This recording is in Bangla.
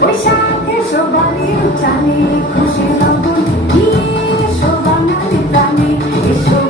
বৈশাখ এসো বাড়ির টানে খুশি লগন নিয়ে এসো বাঙালি প্রাণে এসো